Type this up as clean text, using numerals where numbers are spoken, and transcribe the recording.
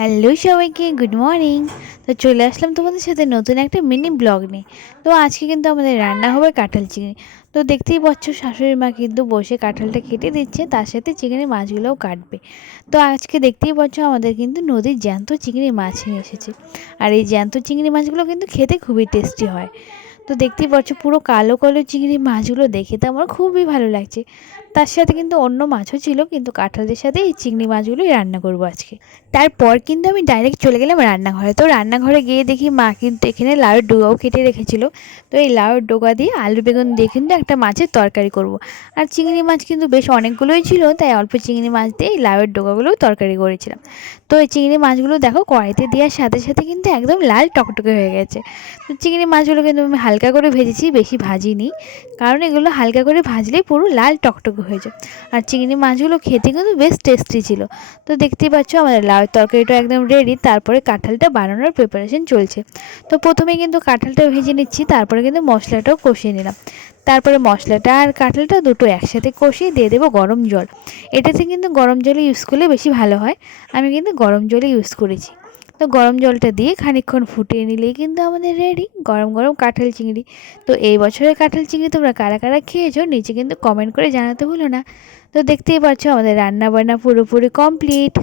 Hello সবাইকে, good morning. তো চলে আসলাম তোমাদের সাথে নতুন একটা মিনি ব্লগ নিয়ে। তো আজকে কিন্তু আমাদের রান্না হবে কাঁঠাল চিংড়ি। তো দেখতেই পাচ্ছ শাশুড়ি মা কিন্তু বসে কাঁঠালটা কেটে দিচ্ছে, তার সাথে চিংড়ি মাছগুলোও কাটবে। তো আজকে দেখতেই পাচ্ছ আমাদের কিন্তু নদীর জ্যান্ত চিংড়ি মাছ নিয়ে এসেছে। আর এই জ্যান্ত চিংড়ি মাছগুলো কিন্তু খেতে খুবই টেস্টি হয়। তো দেখতেই পাচ্ছ পুরো কালো কালো চিংড়ি মাছগুলো দেখে তো আমার খুবই ভালো লাগছে। তার সাথে কিন্তু অন্য মাছও ছিল, কিন্তু কাঁঠালের সাথে এই চিংড়ি মাছগুলোই রান্না করবো আজকে। তারপর কিন্তু আমি ডাইরেক্ট চলে গেলাম রান্নাঘরে। তো রান্নাঘরে গিয়ে দেখি মা কিন্তু এখানে লাউয়ের ডোগাও কেটে রেখেছিল। তো এই লাউয়ের ডোগা দিয়ে আলু বেগুন দিয়ে কিন্তু একটা মাছের তরকারি করব। আর চিংড়ি মাছ কিন্তু বেশ অনেকগুলোই ছিল, তাই অল্প চিংড়ি মাছ দিয়ে এই লাউয়ের ডোগাগুলোও তরকারি করেছিলাম। তো এই চিংড়ি মাছগুলো দেখো কড়াইতে দেওয়ার সাথে সাথে কিন্তু একদম লাল টকটকে হয়ে গেছে। তো চিংড়ি মাছগুলো কিন্তু আমি হালকা করে ভেজেছি, বেশি ভাজিনি, কারণ এগুলো হালকা করে ভাজলেই পুরো লাল টকটকে হয়ে যায়। আর চিংড়ি মাছগুলো খেতে কিন্তু বেশ টেস্টি ছিল। তো দেখতেই পাচ্ছ আমাদের লাউয়ের তরকারিটা একদম রেডি। তারপরে কাঁঠালটা বানানোর প্রিপারেশন চলছে। তো প্রথমে কিন্তু কাঁঠালটা ভেজে নিচ্ছি, তারপরে কিন্তু মশলাটাও কষিয়ে নিলাম। তারপরে মশলাটা আর কাঁঠালটা দুটো একসাথে কষিয়ে দিয়ে দেবো গরম জল। এটাতে কিন্তু গরম জলে ইউজ করলে বেশি ভালো হয়। আমি কিন্তু গরম জলে ইউজ করেছি। তো গরম জলটা দিয়ে খানিকক্ষণ ফুটিয়ে নিলেই কিন্তু আমাদের রেডি গরম গরম কাঁঠাল চিংড়ি। তো এই বছরের কাঁঠাল চিংড়ি তোমরা কারা কারা খেয়েছো নিচে কিন্তু কমেন্ট করে জানাতে ভুলো না। তো দেখতেই পাচ্ছ আমাদের রান্না বান্না পুরোপুরি কমপ্লিট।